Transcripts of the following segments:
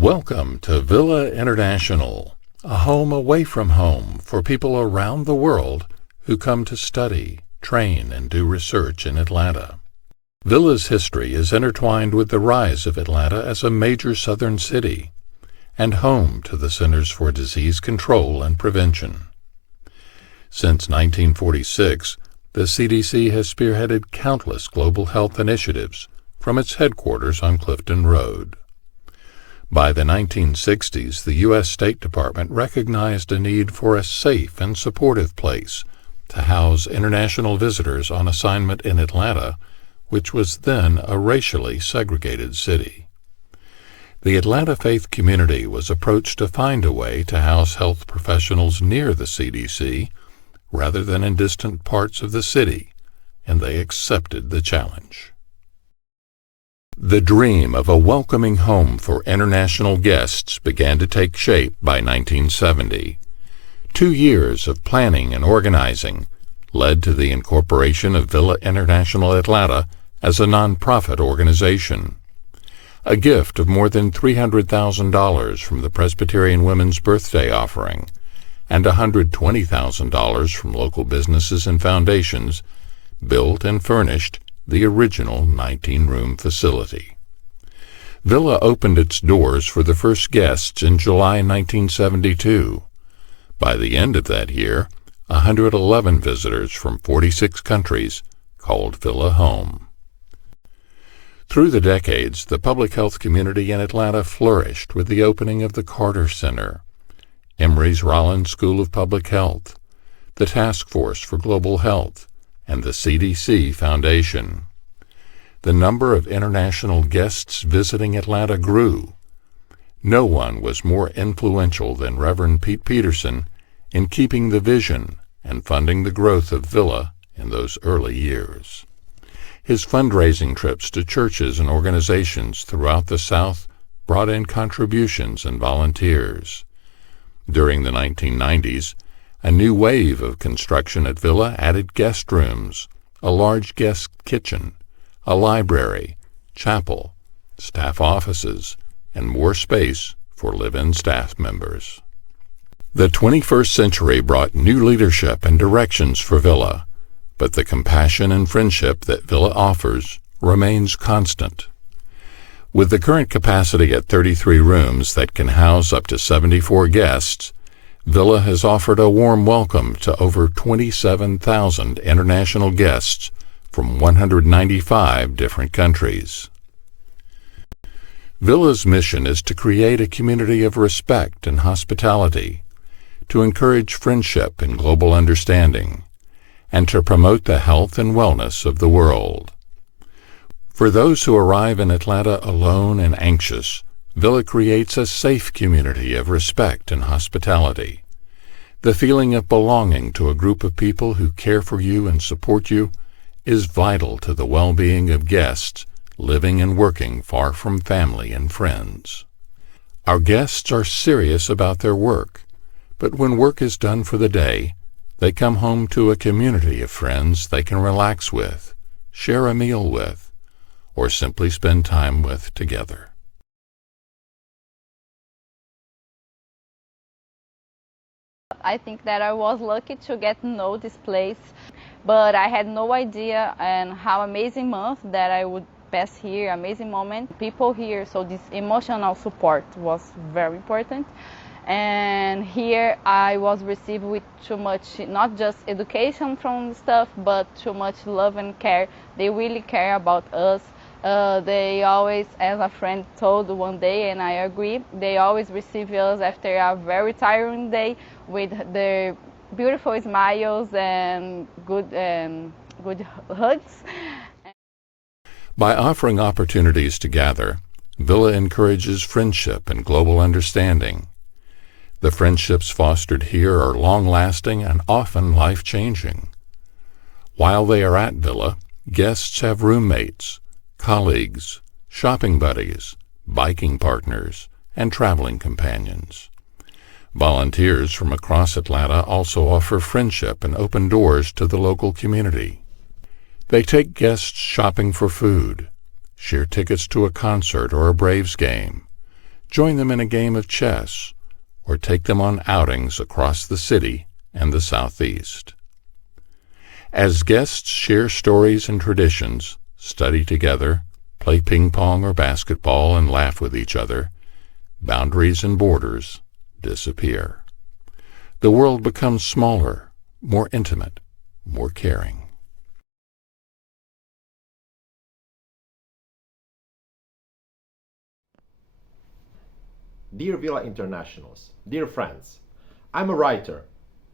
Welcome to Villa International, a home away from home for people around the world who come to study, train, and do research in Atlanta. Villa's history is intertwined with the rise of Atlanta as a major southern city and home to the Centers for Disease Control and Prevention. Since 1946, the CDC has spearheaded countless global health initiatives from its headquarters on Clifton Road. By the 1960s, the U.S. State Department recognized a need for a safe and supportive place to house international visitors on assignment in Atlanta, which was then a racially segregated city. The Atlanta faith community was approached to find a way to house health professionals near the CDC rather than in distant parts of the city, and they accepted the challenge. The dream of a welcoming home for international guests began to take shape by 1970. 2 years of planning and organizing led to the incorporation of Villa International Atlanta as a nonprofit organization. A gift of more than $300,000 from the Presbyterian Women's Birthday Offering and $120,000 from local businesses and foundations built and furnished the original 19-room facility. Villa opened its doors for the first guests in July 1972. By the end of that year, 111 visitors from 46 countries called Villa home. Through the decades, the public health community in Atlanta flourished with the opening of the Carter Center, Emory's Rollins School of Public Health, the Task Force for Global Health, and the CDC Foundation. The number of international guests visiting Atlanta grew. No one was more influential than Reverend Pete Peterson in keeping the vision and funding the growth of Villa in those early years. His fundraising trips to churches and organizations throughout the South brought in contributions and volunteers. During the 1990s, a new wave of construction at Villa added guest rooms, a large guest kitchen, a library, chapel, staff offices, and more space for live-in staff members. The 21st century brought new leadership and directions for Villa, but the compassion and friendship that Villa offers remains constant. With the current capacity at 33 rooms that can house up to 74 guests, Villa has offered a warm welcome to over 27,000 international guests from 195 different countries. Villa's mission is to create a community of respect and hospitality, to encourage friendship and global understanding, and to promote the health and wellness of the world. For those who arrive in Atlanta alone and anxious, Villa creates a safe community of respect and hospitality. The feeling of belonging to a group of people who care for you and support you is vital to the well-being of guests living and working far from family and friends. Our guests are serious about their work, but when work is done for the day, they come home to a community of friends they can relax with, share a meal with, or simply spend time with together. I think that I was lucky to get to know this place, but I had no idea and how amazing month that I would pass here, amazing moment. People here, so this emotional support was very important. And here I was received with too much, not just education from stuff, but too much love and care. They really care about us. They always, as a friend told one day, and I agree, they always receive us after a very tiring day with their beautiful smiles and good hugs. By offering opportunities to gather, Villa encourages friendship and global understanding. The friendships fostered here are long-lasting and often life-changing. While they are at Villa, guests have roommates, colleagues, shopping buddies, biking partners, and traveling companions. Volunteers from across Atlanta also offer friendship and open doors to the local community. They take guests shopping for food, share tickets to a concert or a Braves game, join them in a game of chess, or take them on outings across the city and the Southeast. As guests share stories and traditions, study together, play ping pong or basketball, and laugh with each other, boundaries and borders disappear. The world becomes smaller, more intimate, more caring. Dear Villa Internationals, dear friends, I'm a writer,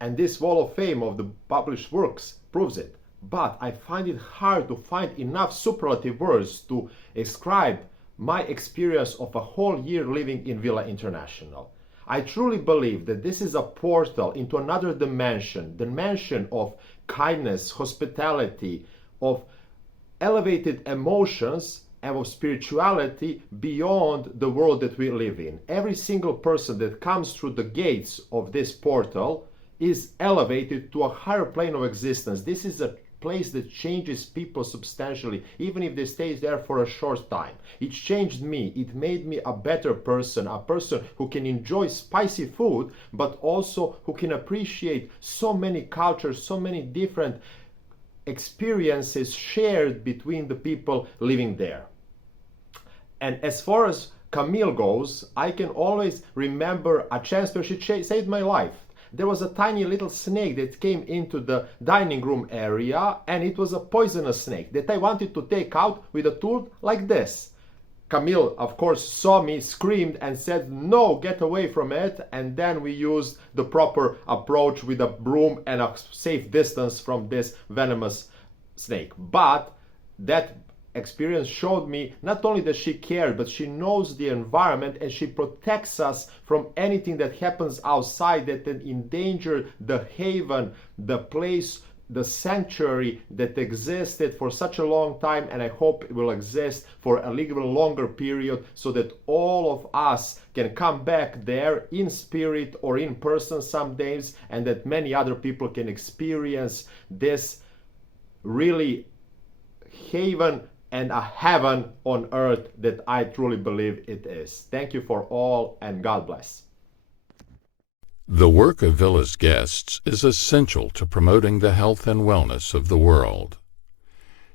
and this wall of fame of the published works proves it, but I find it hard to find enough superlative words to describe my experience of a whole year living in Villa International. I truly believe that this is a portal into another dimension of kindness, hospitality, of elevated emotions, and of spirituality beyond the world that we live in. Every single person that comes through the gates of this portal is elevated to a higher plane of existence. This is a place that changes people substantially, even if they stay there for a short time. It changed me. It made me a better person, a person who can enjoy spicy food, but also who can appreciate so many cultures, so many different experiences shared between the people living there. And as far as Camille goes, I can always remember a chance where she saved my life. There was a tiny little snake that came into the dining room area, and it was a poisonous snake that I wanted to take out with a tool like this. Camille, of course, saw me, screamed, and said, "No, get away from it." And then we used the proper approach with a broom and a safe distance from this venomous snake. But that experience showed me not only that she cared, but she knows the environment and she protects us from anything that happens outside that can endanger the haven, the place, the sanctuary that existed for such a long time, and I hope it will exist for a little longer period, so that all of us can come back there in spirit or in person some days, and that many other people can experience this really haven and a heaven on earth that I truly believe it is. Thank you for all, and God bless. The work of Villa's guests is essential to promoting the health and wellness of the world.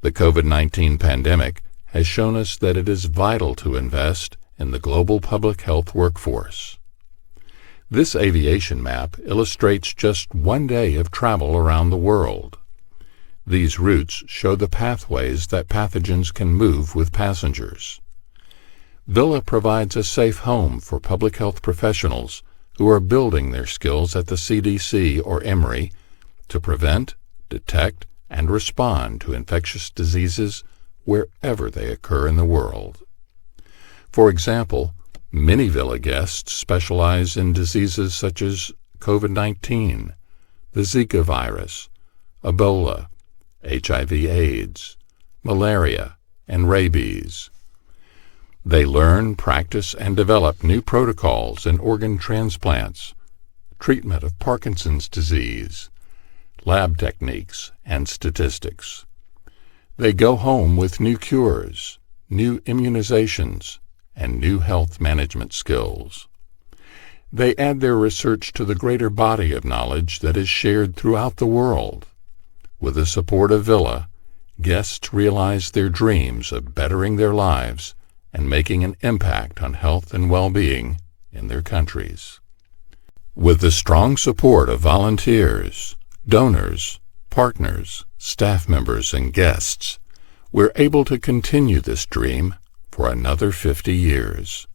The COVID-19 pandemic has shown us that it is vital to invest in the global public health workforce. This aviation map illustrates just one day of travel around the world. These routes show the pathways that pathogens can move with passengers. Villa provides a safe home for public health professionals who are building their skills at the CDC or Emory to prevent, detect, and respond to infectious diseases wherever they occur in the world. For example, many Villa guests specialize in diseases such as COVID-19, the Zika virus, Ebola, HIV/AIDS, malaria, and rabies. They learn, practice, and develop new protocols in organ transplants, treatment of Parkinson's disease, lab techniques, and statistics. They go home with new cures, new immunizations, and new health management skills. They add their research to the greater body of knowledge that is shared throughout the world. With the support of Villa, guests realize their dreams of bettering their lives and making an impact on health and well-being in their countries. With the strong support of volunteers, donors, partners, staff members, and guests, we're able to continue this dream for another 50 years.